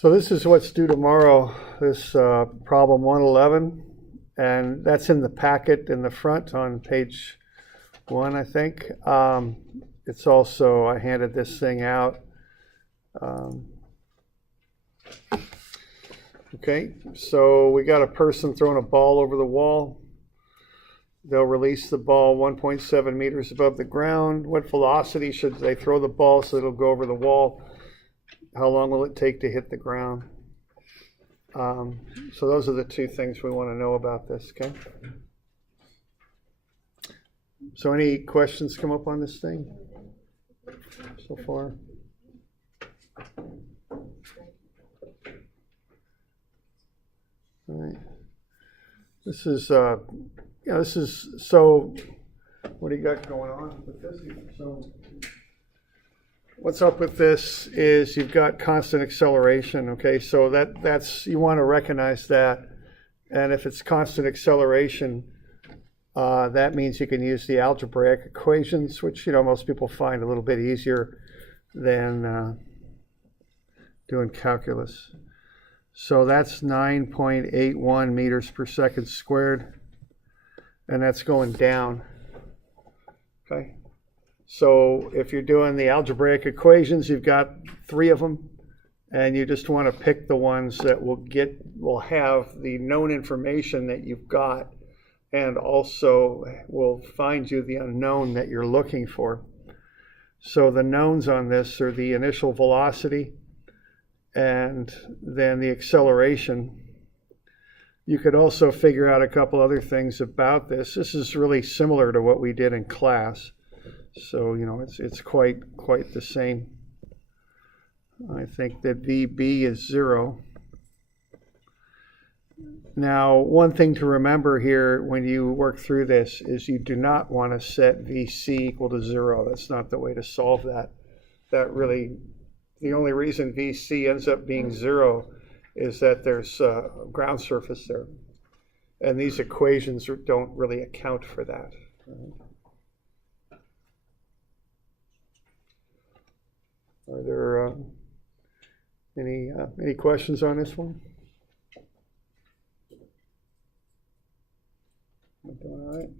So this is what's due tomorrow, this problem 111, and that's in the packet in the front on page 1, I think. It's also, I handed this thing out. Okay, so we got a person throwing a ball over the wall. They'll release the ball 1.7 meters above the ground. What velocity should they throw the ball so it'll go over the wall? How long will it take to hit the ground? So those are the two things we want to know about this, okay? So any questions come up on this thing so far? All right. This is, so what do you got going on with this? So what's up with this is you've got constant acceleration, okay? So that's you want to recognize that. And if it's constant acceleration, that means you can use the algebraic equations, which, most people find a little bit easier than doing calculus. So that's 9.81 meters per second squared, and that's going down, okay? So if you're doing the algebraic equations, you've got 3 of them, and you just want to pick the ones that will have the known information that you've got, and also will find you the unknown that you're looking for. So the knowns on this are the initial velocity and then the acceleration. You could also figure out a couple other things about this. This is really similar to what we did in class. So, it's quite the same. I think that VB is 0. Now, one thing to remember here when you work through this is you do not want to set VC equal to 0. That's not the way to solve that. The only reason VC ends up being 0 is that there's a ground surface there. And these equations don't really account for that. Are there any questions on this one? I'm doing all right.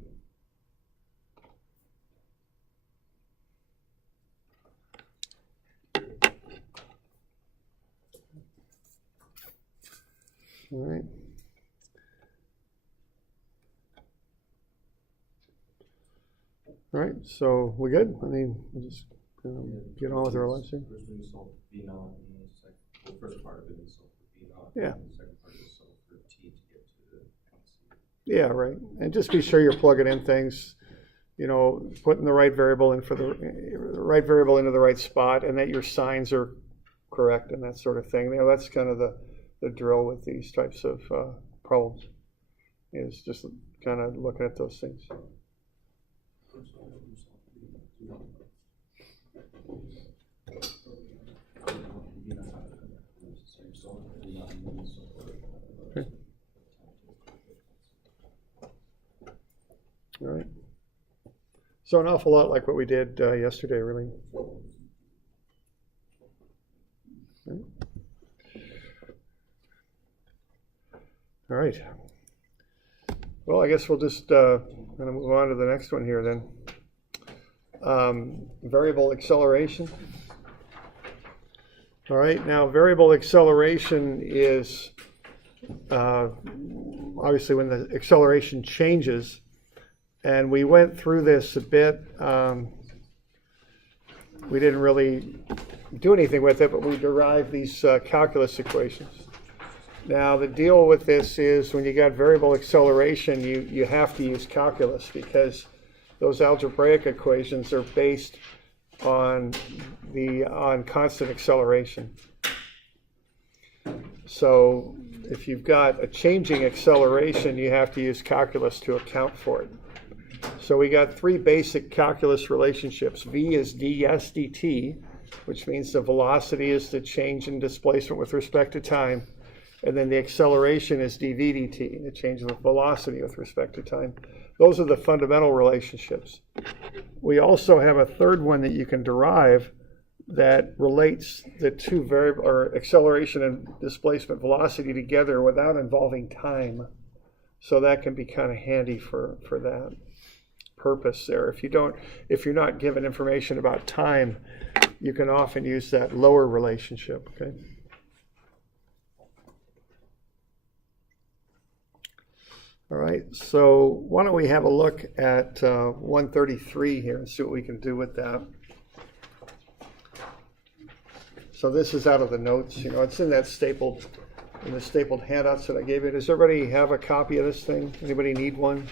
All right. All right, so we good? I mean, we'll just get on with our lives here. First one you solve for B naught, and the first part of it is solve for B naught. Yeah. And the second part is solve for T to get to the MC. Yeah, right. And just be sure you're plugging in things, putting the right variable in for the right variable into the right spot, and that your signs are correct and that sort of thing. That's kind of the drill with these types of problems, is just kind of looking at those things. Okay. All right. So an awful lot like what we did yesterday, really. Okay. All right. Well, I guess we'll just kind of move on to the next one here then. Variable acceleration. All right, now variable acceleration is obviously when the acceleration changes, and we went through this a bit. We didn't really do anything with it, but we derived these calculus equations. Now, the deal with this is when you got variable acceleration, you have to use calculus because those algebraic equations are based on constant acceleration. So if you've got a changing acceleration, you have to use calculus to account for it. So we got 3 basic calculus relationships. V is ds dt, which means the velocity is the change in displacement with respect to time. And then the acceleration is dv dt, the change in velocity with respect to time. Those are the fundamental relationships. We also have a third one that you can derive that relates the two variable, or acceleration and displacement velocity together without involving time. So that can be kind of handy for that purpose there. If you're not given information about time, you can often use that lower relationship, okay? All right, so why don't we have a look at 133 here and see what we can do with that. So this is out of the notes, it's in that in the stapled handouts that I gave you. Does everybody have a copy of this thing? Anybody need one?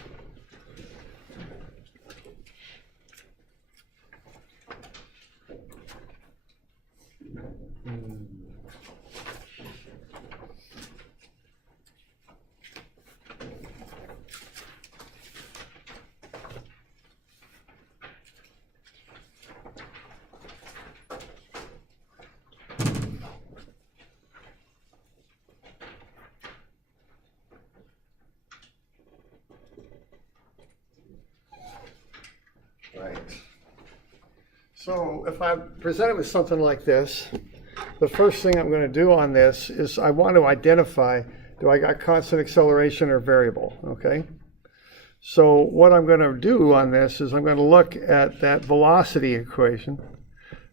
Right. So if I'm presented with something like this, the first thing I'm going to do on this is I want to identify, do I got constant acceleration or variable, okay? So what I'm going to do on this is I'm going to look at that velocity equation.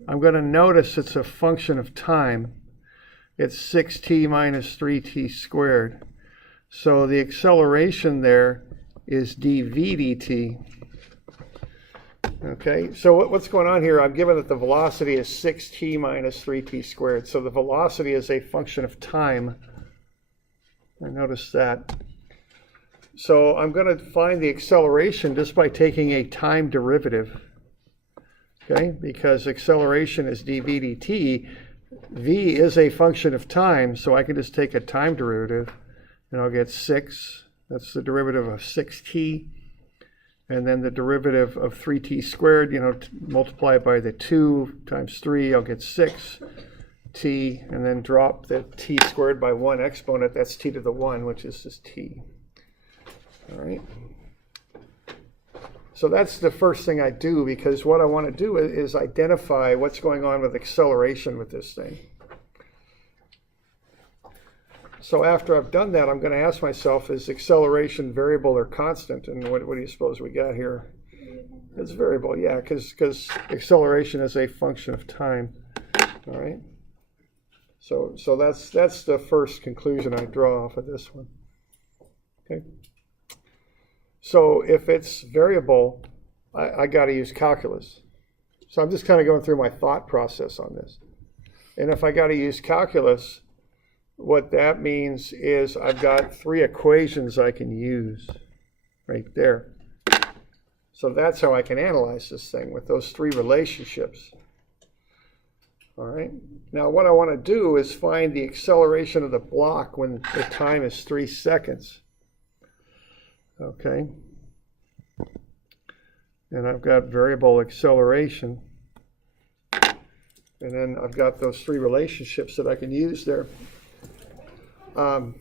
I'm going to notice it's a function of time. It's 6t minus 3t squared. So the acceleration there is dv dt. Okay, so what's going on here? I'm given that the velocity is 6t minus 3t squared. So the velocity is a function of time. I noticed that. So I'm going to find the acceleration just by taking a time derivative. Okay, because acceleration is dv dt. V is a function of time, so I can just take a time derivative, and I'll get 6. That's the derivative of 6t. And then the derivative of 3t squared, multiply by the 2 times 3, I'll get 6t, and then drop the t squared by 1 exponent, that's t to the 1, which is just t. All right. So that's the first thing I do, because what I want to do is identify what's going on with acceleration with this thing. So after I've done that, I'm going to ask myself, is acceleration variable or constant? And what do you suppose we got here? It's variable, yeah, because acceleration is a function of time. All right. So that's the first conclusion I draw off of this one. Okay. So if it's variable, I got to use calculus. So I'm just kind of going through my thought process on this. And if I got to use calculus, what that means is I've got 3 equations I can use right there. So that's how I can analyze this thing, with those 3 relationships. All right. Now what I want to do is find the acceleration of the block when the time is 3 seconds. Okay. And I've got variable acceleration. And then I've got those 3 relationships that I can use there. All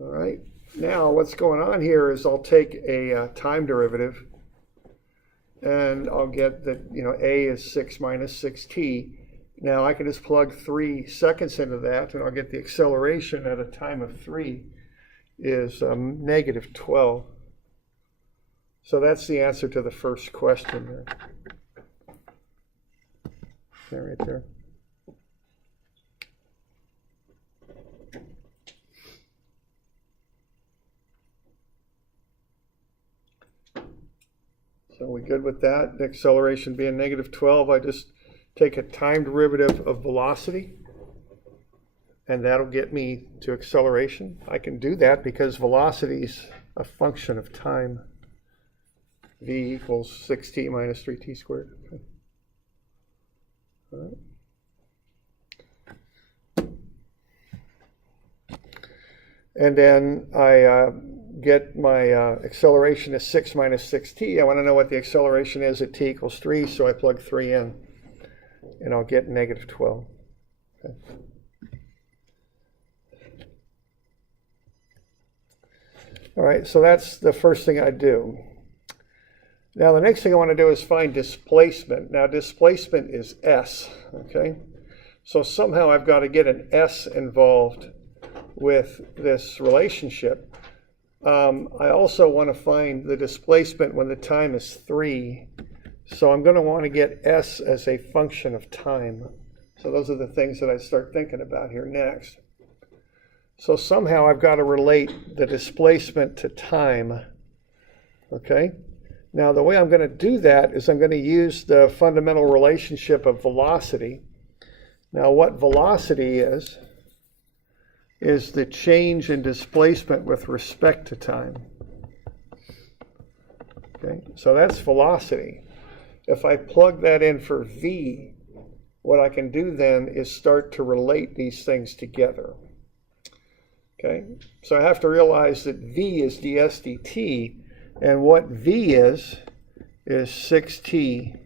right. Now what's going on here is I'll take a time derivative, and I'll get that, a is 6 minus 6t. Now I can just plug 3 seconds into that, and I'll get the acceleration at a time of 3 is negative 12. So that's the answer to the first question there. Okay, right there. So we good with that? The acceleration being negative 12, I just take a time derivative of velocity, and that'll get me to acceleration. I can do that because velocity is a function of time. V equals 6t minus 3t squared. Okay. All right. And then I get my acceleration is 6 minus 6t. I want to know what the acceleration is at t equals 3, so I plug 3 in, and I'll get negative 12. Okay. All right, so that's the first thing I do. Now the next thing I want to do is find displacement. Now displacement is S, okay? So somehow I've got to get an S involved with this relationship. I also want to find the displacement when the time is 3. So I'm going to want to get S as a function of time. So those are the things that I start thinking about here next. So somehow I've got to relate the displacement to time, okay? Now the way I'm going to do that is I'm going to use the fundamental relationship of velocity. Now what velocity is the change in displacement with respect to time. Okay, so that's velocity. If I plug that in for v, what I can do then is start to relate these things together. Okay, so I have to realize that v is ds dt, and what v is 6t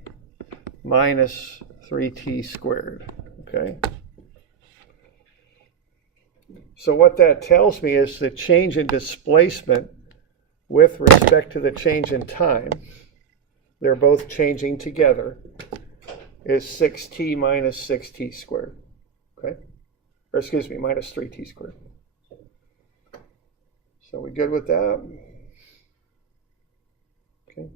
minus 3t squared. Okay. So what that tells me is the change in displacement with respect to the change in time, they're both changing together, is 6t minus 6t squared. Okay? Or excuse me, minus 3t squared. So we good with that? Okay.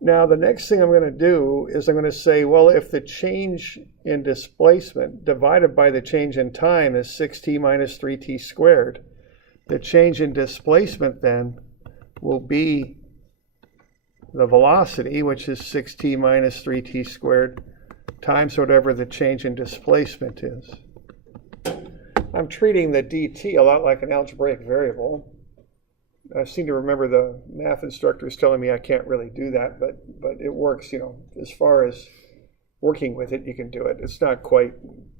Now the next thing I'm going to do is I'm going to say, well, if the change in displacement divided by the change in time is 6t minus 3t squared, the change in displacement then will be the velocity, which is 6t minus 3t squared, times whatever the change in displacement is. I'm treating the dt a lot like an algebraic variable. I seem to remember the math instructors telling me I can't really do that, but it works, you know, as far as working with it, you can do it. It's not quite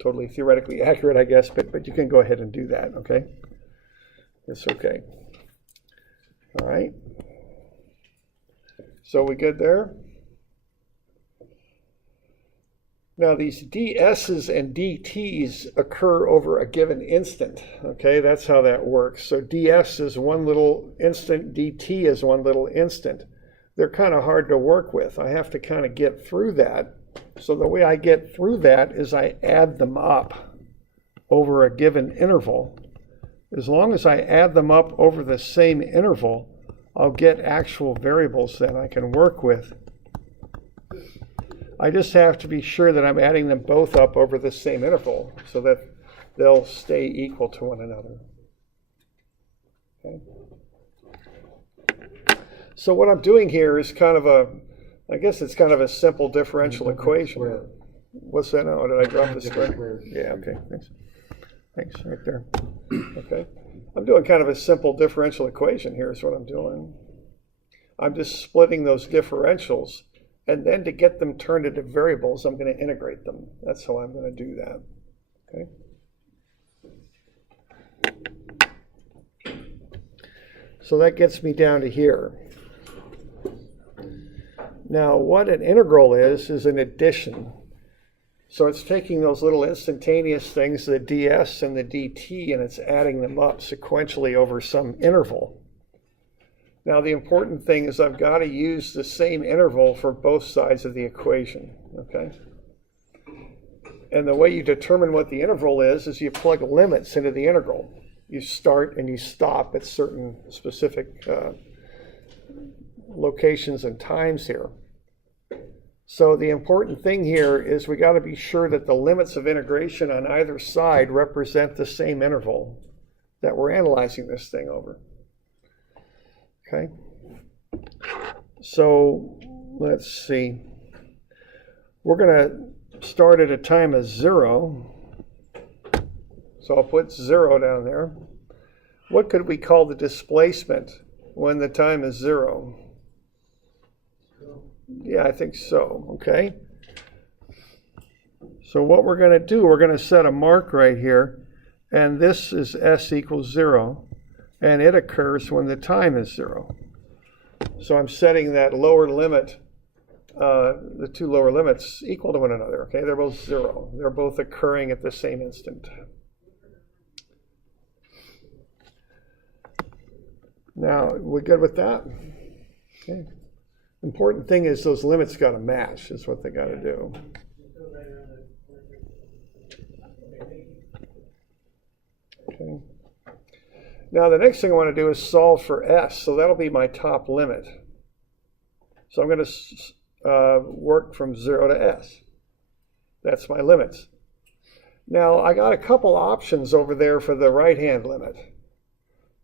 totally theoretically accurate, I guess, but you can go ahead and do that, okay? It's okay. All right. So we good there? Now these ds's and dt's occur over a given instant, okay? That's how that works. So ds is one little instant, dt is one little instant. They're kind of hard to work with. I have to kind of get through that. So the way I get through that is I add them up over a given interval. As long as I add them up over the same interval, I'll get actual variables that I can work with. I just have to be sure that I'm adding them both up over the same interval so that they'll stay equal to one another. Okay. So what I'm doing here is kind of I guess it's kind of a simple differential equation. What's that now? Did I drop the square? Yeah, okay, thanks. Thanks, right there. Okay. I'm doing kind of a simple differential equation here is what I'm doing. I'm just splitting those differentials, and then to get them turned into variables, I'm going to integrate them. That's how I'm going to do that. Okay. So that gets me down to here. Now, what an integral is an addition. So it's taking those little instantaneous things, the ds and the dt, and it's adding them up sequentially over some interval. Now the important thing is I've got to use the same interval for both sides of the equation, okay? And the way you determine what the interval is you plug limits into the integral. You start and you stop at certain specific locations and times here. So the important thing here is we got to be sure that the limits of integration on either side represent the same interval that we're analyzing this thing over. Okay. So let's see. We're going to start at a time of 0. So I'll put 0 down there. What could we call the displacement when the time is 0? Yeah, I think so. Okay. So what we're going to do, we're going to set a mark right here, and this is s equals 0, and it occurs when the time is 0. So I'm setting that lower limit, the two lower limits equal to one another. Okay, they're both 0. They're both occurring at the same instant. Now, we good with that? Okay. Important thing is those limits got to match, is what they got to do. Okay. Now the next thing I want to do is solve for s, so that'll be my top limit. So I'm going to work from 0 to s. That's my limits. Now I got a couple options over there for the right-hand limit.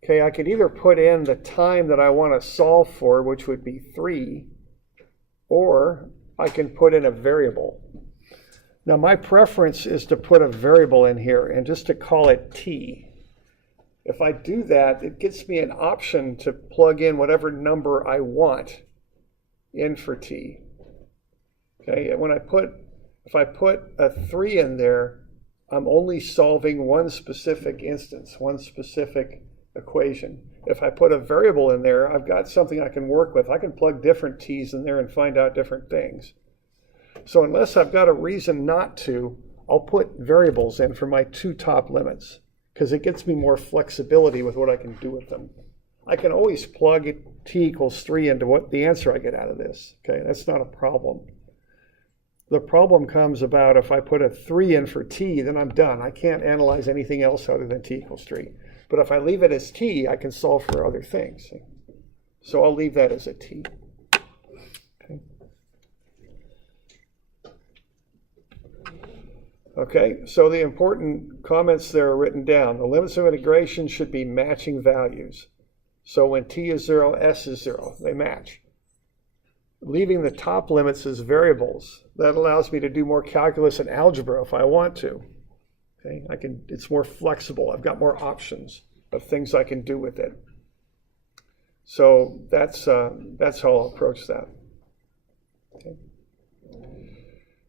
Okay, I could either put in the time that I want to solve for, which would be 3, or I can put in a variable. Now my preference is to put a variable in here and just to call it t. If I do that, it gives me an option to plug in whatever number I want in for t. Okay, and if I put a 3 in there, I'm only solving one specific instance, one specific equation. If I put a variable in there, I've got something I can work with. I can plug different t's in there and find out different things. So unless I've got a reason not to, I'll put variables in for my 2 top limits, because it gets me more flexibility with what I can do with them. I can always plug t equals 3 into what the answer I get out of this. Okay, that's not a problem. The problem comes about if I put a 3 in for t, then I'm done. I can't analyze anything else other than t equals 3. But if I leave it as t, I can solve for other things. So I'll leave that as a t. Okay. Okay, so the important comments there are written down. The limits of integration should be matching values. So when t is 0, s is 0. They match. Leaving the top limits as variables, that allows me to do more calculus and algebra if I want to. Okay, it's more flexible. I've got more options of things I can do with it. So that's how I'll approach that. Okay.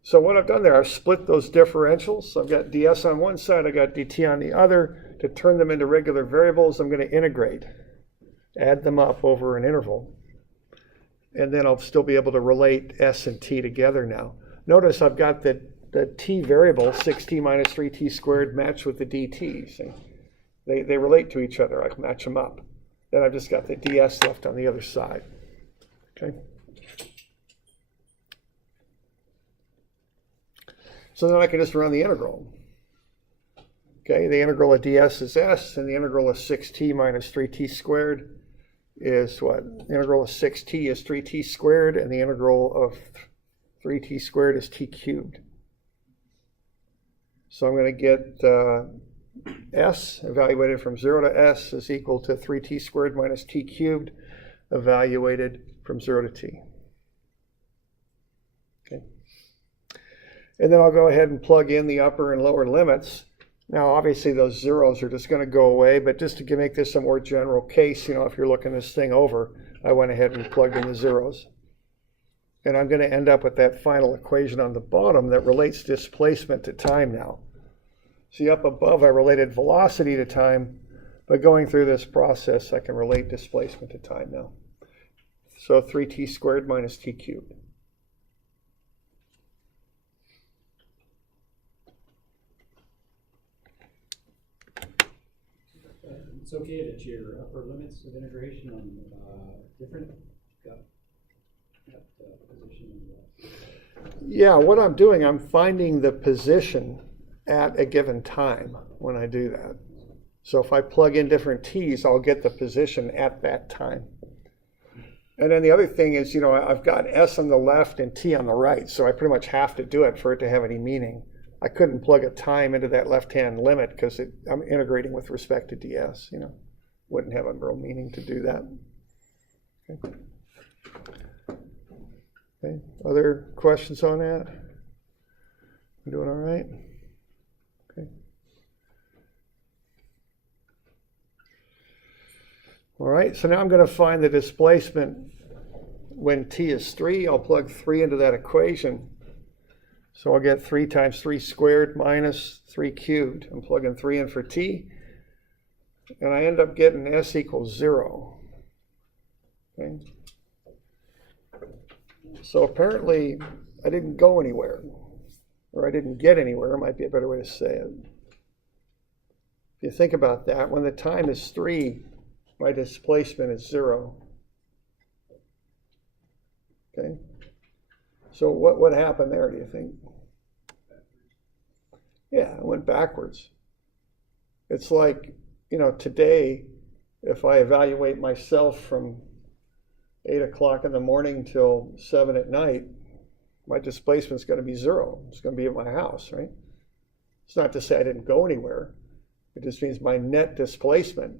So what I've done there, I've split those differentials. So I've got ds on one side, I've got dt on the other. To turn them into regular variables, I'm going to integrate, add them up over an interval. And then I'll still be able to relate s and t together now. Notice I've got the t variable, 6t minus 3t squared, matched with the dt. See? They relate to each other. I can match them up. Then I've just got the ds left on the other side. Okay. So then I can just run the integral. Okay, the integral of ds is s, and the integral of 6t minus 3t squared is what? The integral of 6t is 3t squared, and the integral of 3t squared is t cubed. So I'm going to get s evaluated from 0 to s is equal to 3t squared minus t cubed evaluated from 0 to t. Okay. And then I'll go ahead and plug in the upper and lower limits. Now, obviously, those zeros are just going to go away, but just to make this a more general case, if you're looking this thing over, I went ahead and plugged in the zeros. And I'm going to end up with that final equation on the bottom that relates displacement to time now. See, up above, I related velocity to time, but going through this process, I can relate displacement to time now. So 3t squared minus t cubed. It's okay that your upper limits of integration on different position. Yeah, what I'm doing, I'm finding the position at a given time when I do that. So if I plug in different t's, I'll get the position at that time. And then the other thing is, I've got s on the left and t on the right, so I pretty much have to do it for it to have any meaning. I couldn't plug a time into that left-hand limit because I'm integrating with respect to ds, Wouldn't have a real meaning to do that. Okay. Okay. Other questions on that? You doing all right? Okay. All right, so now I'm going to find the displacement when t is 3. I'll plug 3 into that equation. So I'll get 3 times 3 squared minus 3 cubed. I'm plugging 3 in for t. And I end up getting s equals 0. Okay. So apparently I didn't go anywhere. Or I didn't get anywhere, might be a better way to say it. If you think about that, when the time is 3, my displacement is 0. Okay. So what happened there, do you think? Yeah, it went backwards. It's like, today, if I evaluate myself from 8 o'clock in the morning till 7 at night, my displacement's going to be 0. It's going to be at my house, right? It's not to say I didn't go anywhere. It just means my net displacement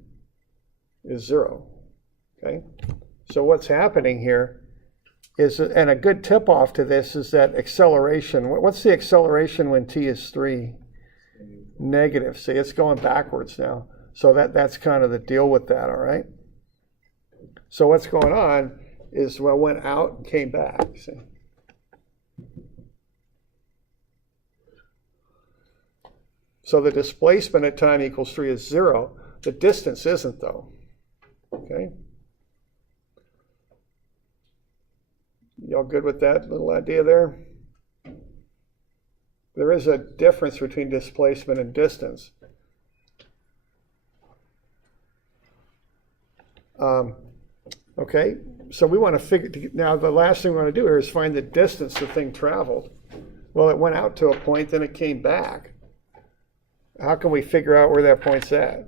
is 0. Okay? So what's happening here is, and a good tip-off to this is that acceleration. What's the acceleration when t is 3? Negative. See, it's going backwards now. So that's kind of the deal with that, all right? So what's going on is, well, went out and came back, see? So the displacement at time equals 3 is 0. The distance isn't, though. Okay? Y'all good with that little idea there? There is a difference between displacement and distance. Okay, so we want to figure, now the last thing we want to do here is find the distance the thing traveled. Well, it went out to a point, then it came back. How can we figure out where that point's at?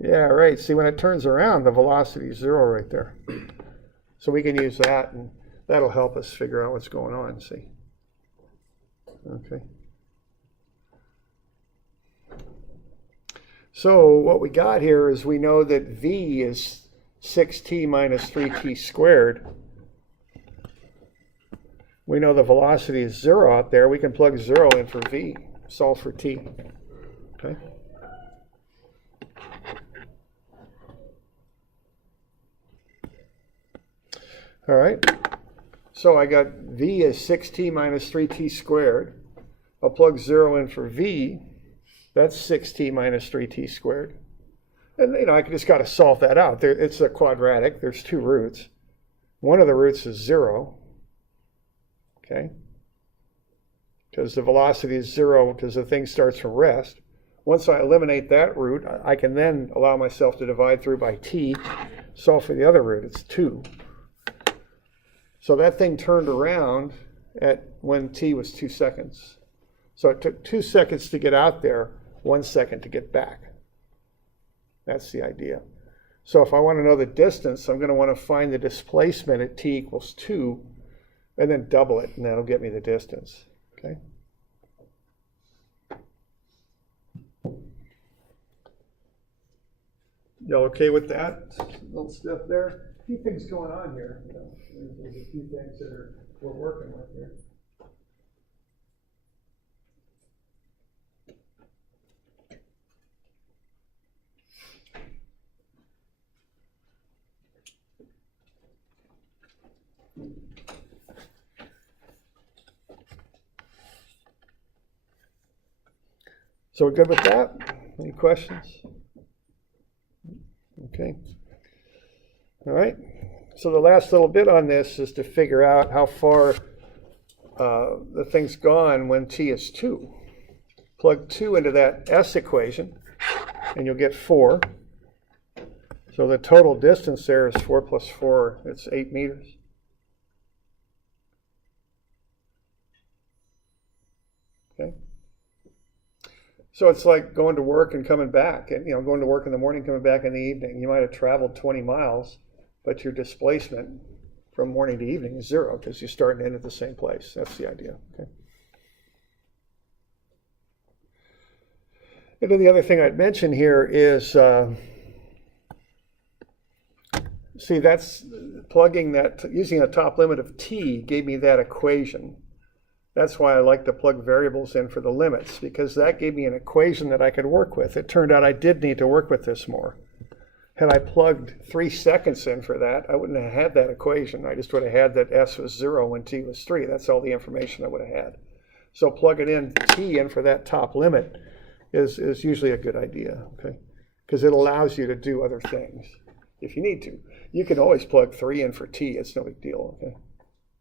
Yeah, right. See, when it turns around, the velocity is 0 right there. So we can use that, and that'll help us figure out what's going on, see? Okay. So what we got here is we know that v is 6t minus 3t squared. We know the velocity is 0 out there. We can plug 0 in for v, solve for t. Okay. All right, so I got v is 6t minus 3t squared. I'll plug 0 in for v. That's 6t minus 3t squared. And, I just got to solve that out. It's a quadratic. There's 2 roots. One of the roots is 0, okay? Because the velocity is 0 because the thing starts from rest. Once I eliminate that root, I can then allow myself to divide through by t, solve for the other root. It's 2. So that thing turned around at when t was 2 seconds. So it took 2 seconds to get out there, 1 second to get back. That's the idea. So if I want to know the distance, I'm going to want to find the displacement at t equals 2, and then double it, and that'll get me the distance. Okay? Y'all okay with that little stuff there? A few things going on here. There's a few things that we're working with here. So we're good with that? Any questions? Okay. All right. So the last little bit on this is to figure out how far the thing's gone when t is 2. Plug 2 into that s equation, and you'll get 4. So the total distance there is 4 plus 4. It's 8 meters. Okay. So it's like going to work and coming back, and going to work in the morning, coming back in the evening. You might have traveled 20 miles, but your displacement from morning to evening is 0 because you start and end at the same place. That's the idea. Okay. And then the other thing I'd mention here is, see, that's plugging that, using a top limit of t gave me that equation. That's why I like to plug variables in for the limits, because that gave me an equation that I could work with. It turned out I did need to work with this more. Had I plugged 3 seconds in for that, I wouldn't have had that equation. I just would have had that s was 0 when t was 3. That's all the information I would have had. So plugging in t in for that top limit is usually a good idea, okay? Because it allows you to do other things if you need to. You can always plug 3 in for t. It's no big deal, okay?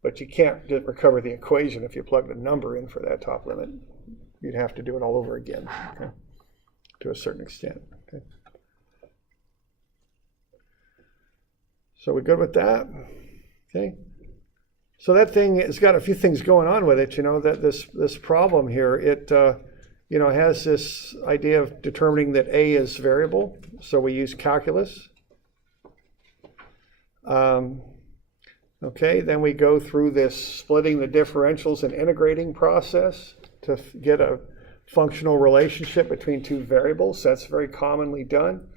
But you can't recover the equation if you plugged a number in for that top limit. You'd have to do it all over again. Okay? to a certain extent. Okay. So we good with that? Okay. So that thing has got a few things going on with it, that this problem here, it has this idea of determining that A is variable. So we use calculus. Okay, then we go through this splitting the differentials and integrating process to get a functional relationship between two variables. That's very commonly done.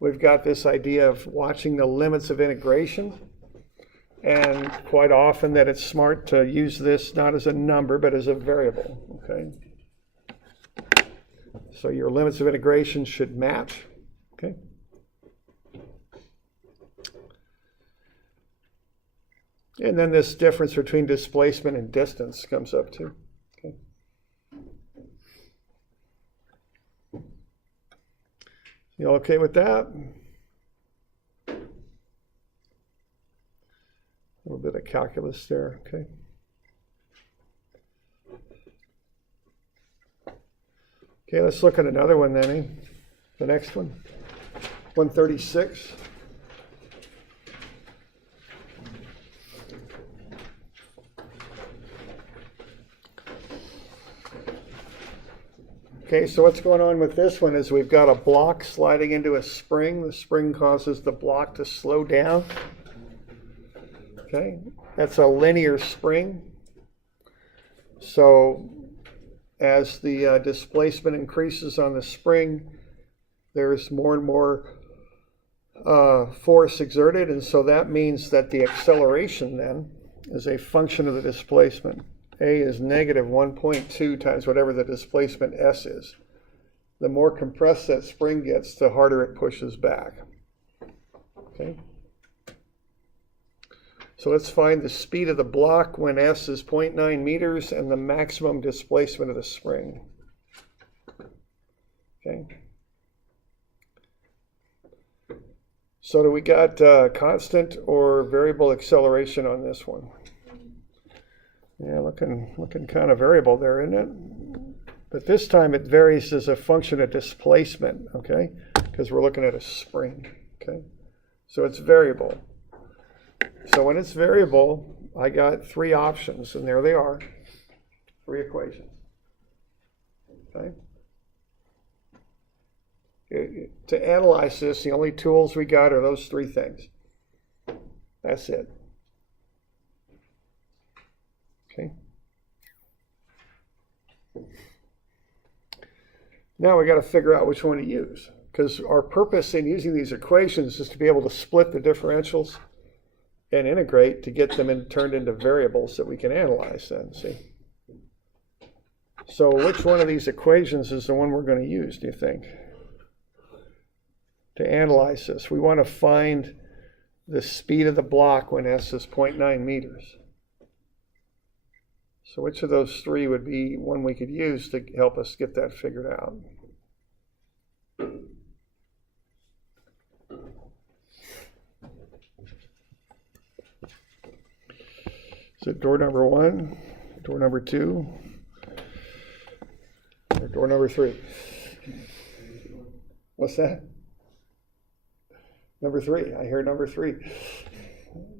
We've got this idea of watching the limits of integration, and quite often that it's smart to use this not as a number but as a variable. Okay, so your limits of integration should match. Okay. And then this difference between displacement and distance comes up too. Okay. You all okay with that? A little bit of calculus there, okay. Okay, let's look at another one then, eh? The next one, 136. Okay, so what's going on with this one is we've got a block sliding into a spring. The spring causes the block to slow down. Okay, that's a linear spring. So as the displacement increases on the spring, there's more and more force exerted, and so that means that the acceleration then is a function of the displacement. A is negative 1.2 times whatever the displacement S is. The more compressed that spring gets, the harder it pushes back. Okay. So let's find the speed of the block when S is 0.9 meters and the maximum displacement of the spring. Okay. So do we got constant or variable acceleration on this one? Yeah, looking kind of variable there, isn't it? But this time it varies as a function of displacement, okay? Because we're looking at a spring, okay? So it's variable. So when it's variable, I got three options, and there they are, three equations, okay? To analyze this, the only tools we got are those three things. That's it. Okay. Now we got to figure out which one to use, because our purpose in using these equations is to be able to split the differentials and integrate to get them turned into variables that we can analyze then, see? So which one of these equations is the one we're going to use, do you think? To analyze this, we want to find the speed of the block when S is 0.9 meters. So which of those three would be one we could use to help us get that figured out? Is it door number 1, door number 2, or door number 3? What's that? Number 3. I hear number 3.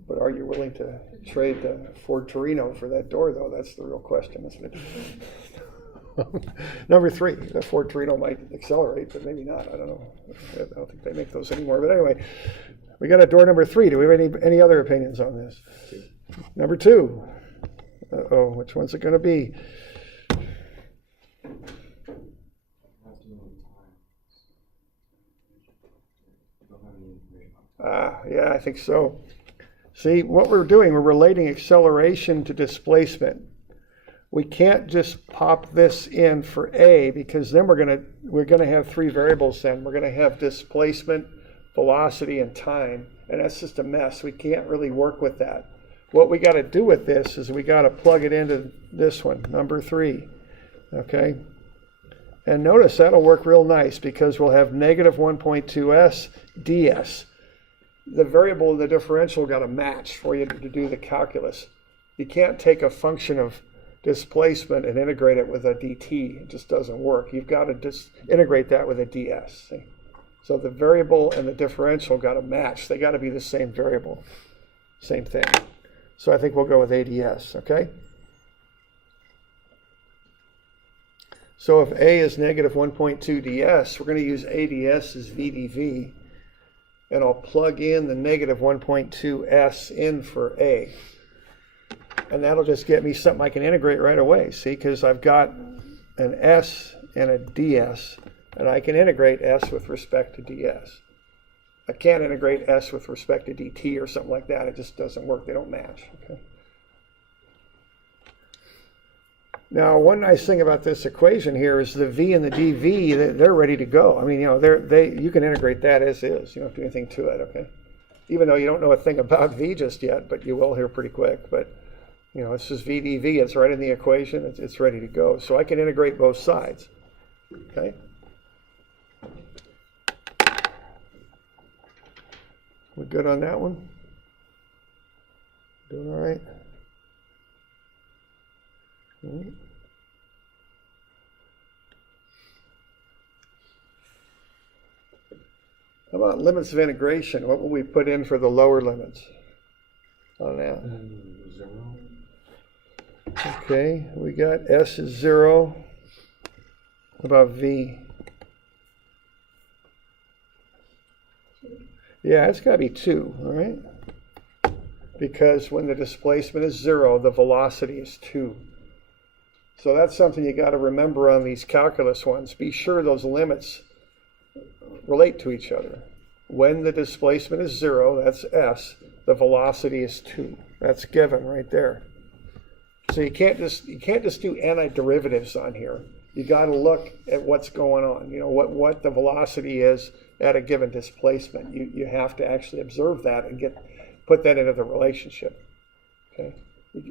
But are you willing to trade the Ford Torino for that door, though? That's the real question, isn't it? Number 3, the Ford Torino might accelerate, but maybe not. I don't know. I don't think they make those anymore. But anyway, we got a door number 3. Do we have any other opinions on this? Number 2. Uh-oh, which one's it going to be? Yeah, I think so. See, what we're doing, we're relating acceleration to displacement. We can't just pop this in for A, because then we're gonna have three variables then. We're gonna have displacement, velocity, and time, and that's just a mess. We can't really work with that. What we gotta do with this is we gotta plug it into this one, number 3, okay? And notice that'll work real nice because we'll have negative 1.2s ds. The variable in the differential got to match for you to do the calculus. You can't take a function of displacement and integrate it with a dt. It just doesn't work. You've got to just integrate that with a ds. See? So the variable and the differential got to match. They got to be the same variable, same thing. So I think we'll go with ADS, okay? So if A is negative 1.2 ds, we're going to use ADS as VdV, and I'll plug in the negative 1.2 s in for A. And that'll just get me something I can integrate right away, see, because I've got an s and a ds, and I can integrate s with respect to ds. I can't integrate s with respect to dt or something like that. It just doesn't work. They don't match. Okay. Now, one nice thing about this equation here is the v and the dv, they're ready to go. I mean, you know, you can integrate that as is. You don't have to do anything to it, okay? Even though you don't know a thing about v just yet, but you will here pretty quick. But, you know, it's just v dv. It's right in the equation. It's ready to go. So I can integrate both sides, okay? We're good on that one? Doing all right? How about limits of integration? What will we put in for the lower limits on that? 0. Okay, we got s is 0. What about v? Yeah, it's got to be 2, all right? Because when the displacement is 0, the velocity is 2. So that's something you got to remember on these calculus ones. Be sure those limits relate to each other. When the displacement is 0, that's s, the velocity is 2. That's given right there. So you can't just do antiderivatives on here. You got to look at what's going on. You know what the velocity is at a given displacement. You have to actually observe that and put that into the relationship. Okay,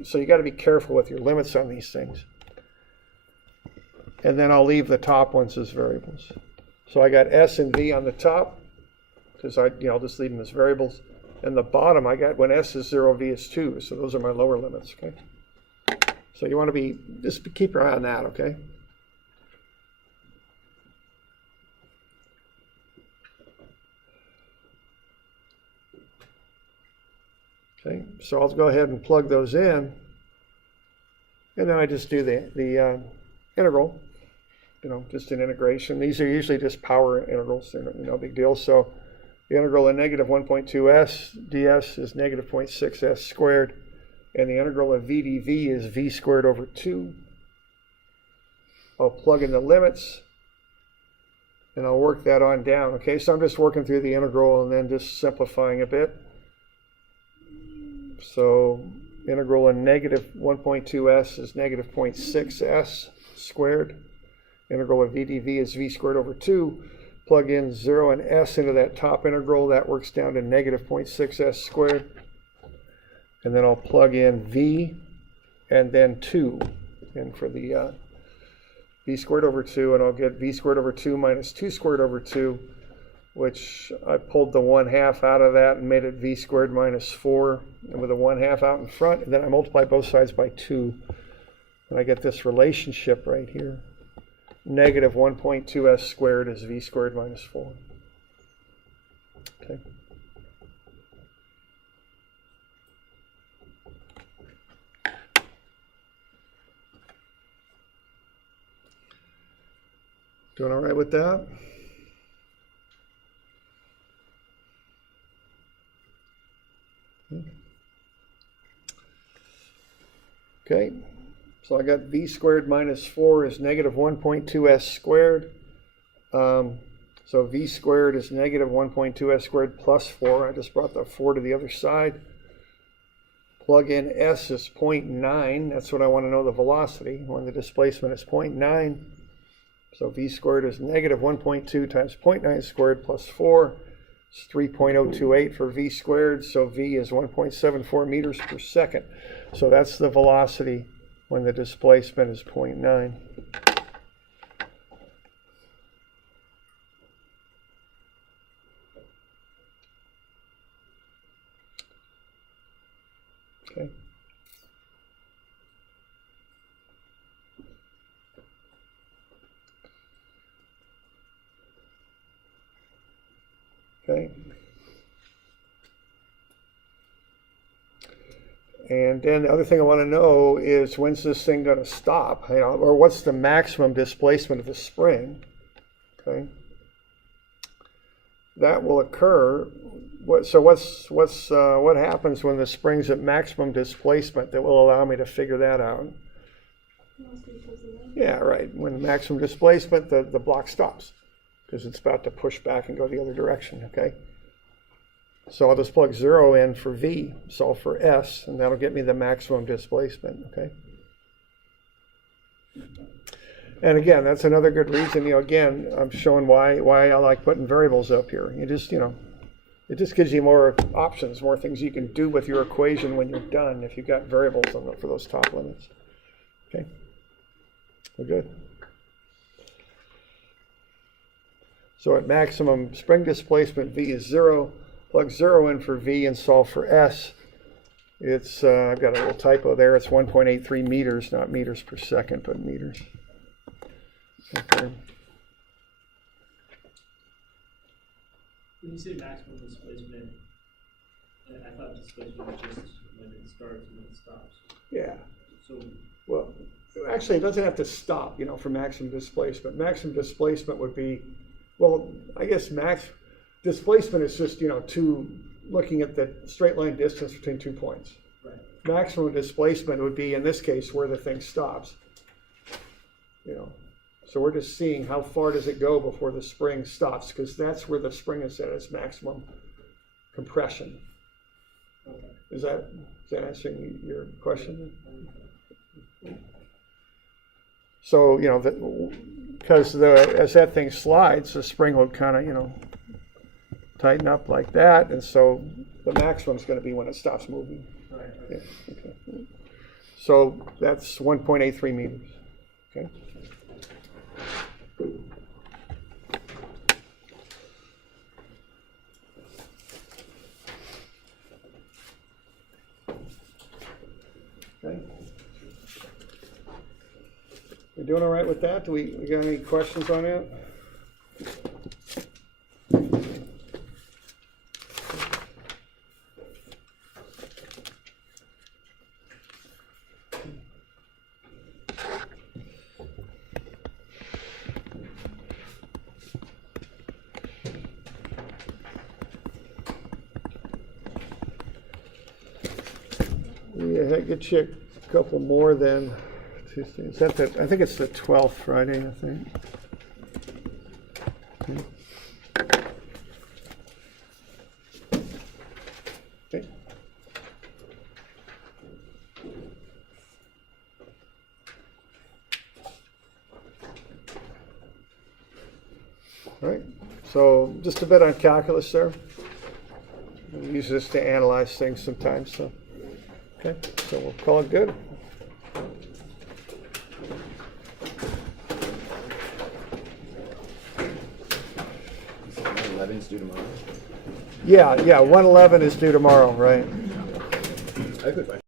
so you got to be careful with your limits on these things. And then I'll leave the top ones as variables. So I got s and v on the top, because I'll just leave them as variables. And the bottom, I got when s is 0, v is 2. So those are my lower limits. Okay. So you want to just keep your eye on that. Okay. Okay. So I'll go ahead and plug those in, and then I just do the integral. You know, just an integration. These are usually just power integrals. They're no big deal. So the integral of negative 1.2s ds is negative 0.6s squared. And the integral of v dv is v squared over 2. I'll plug in the limits, and I'll work that on down. Okay, so I'm just working through the integral and then just simplifying a bit. So integral of negative 1.2s is negative 0.6s squared. Integral of v dv is v squared over 2. Plug in 0 and s into that top integral. That works down to negative 0.6s squared. And then I'll plug in v and then 2 in for the v squared over 2. And I'll get v squared over 2 minus 2 squared over 2, which I pulled the 1/2 out of that and made it v squared minus 4. And with a 1/2 out in front, and then I multiply both sides by 2. And I get this relationship right here. Negative 1.2s squared is v squared minus 4. Okay. Doing all right with that? Okay. So I got v squared minus 4 is negative 1.2s squared. So v squared is negative 1.2s squared plus 4. I just brought the 4 to the other side. Plug in s is 0.9. That's what I want to know, the velocity, when the displacement is 0.9. So v squared is negative 1.2 times 0.9 squared plus 4. It's 3.028 for v squared. So v is 1.74 meters per second. So that's the velocity when the displacement is 0.9. Okay. And then the other thing I want to know is when's this thing going to stop? Or what's the maximum displacement of the spring? Okay. That will occur. What happens when the spring's at maximum displacement that will allow me to figure that out? Yeah, right. When maximum displacement, the block stops because it's about to push back and go the other direction, okay? So I'll just plug 0 in for V, solve for S, and that'll get me the maximum displacement, okay? And again, that's another good reason, again, I'm showing why I like putting variables up here. It just gives you more options, more things you can do with your equation when you're done if you've got variables for those top limits. Okay, we're good. So at maximum spring displacement, V is 0. Plug 0 in for V and solve for S. It's, I've got a little typo there. It's 1.83 meters, not meters per second, but meters. Okay. When you say maximum displacement, I thought displacement was just when it starts and when it stops. Yeah. So, Well, actually, it doesn't have to stop, for maximum displacement. Maximum displacement would be, well, I guess displacement is just, looking at the straight line distance between 2 points. right. Maximum displacement would be, in this case, where the thing stops. So we're just seeing how far does it go before the spring stops, because that's where the spring is at its maximum compression. Okay. Is that answering your question? So, because as that thing slides, the spring will kind of, tighten up like that, and so the maximum is going to be when it stops moving. Right. Yeah, okay. So that's 1.83 meters. Okay. Okay. We doing all right with that? Do we got any questions on that? Yeah, I get you a couple more then. Tuesday. Is that I think it's the 12th Friday, I think. Okay. Okay. All right. So just a bit on calculus there. We use this to analyze things sometimes. So. Okay, so we'll call it good. So 111 is due tomorrow. Yeah, 111 is due tomorrow, right? I have a question.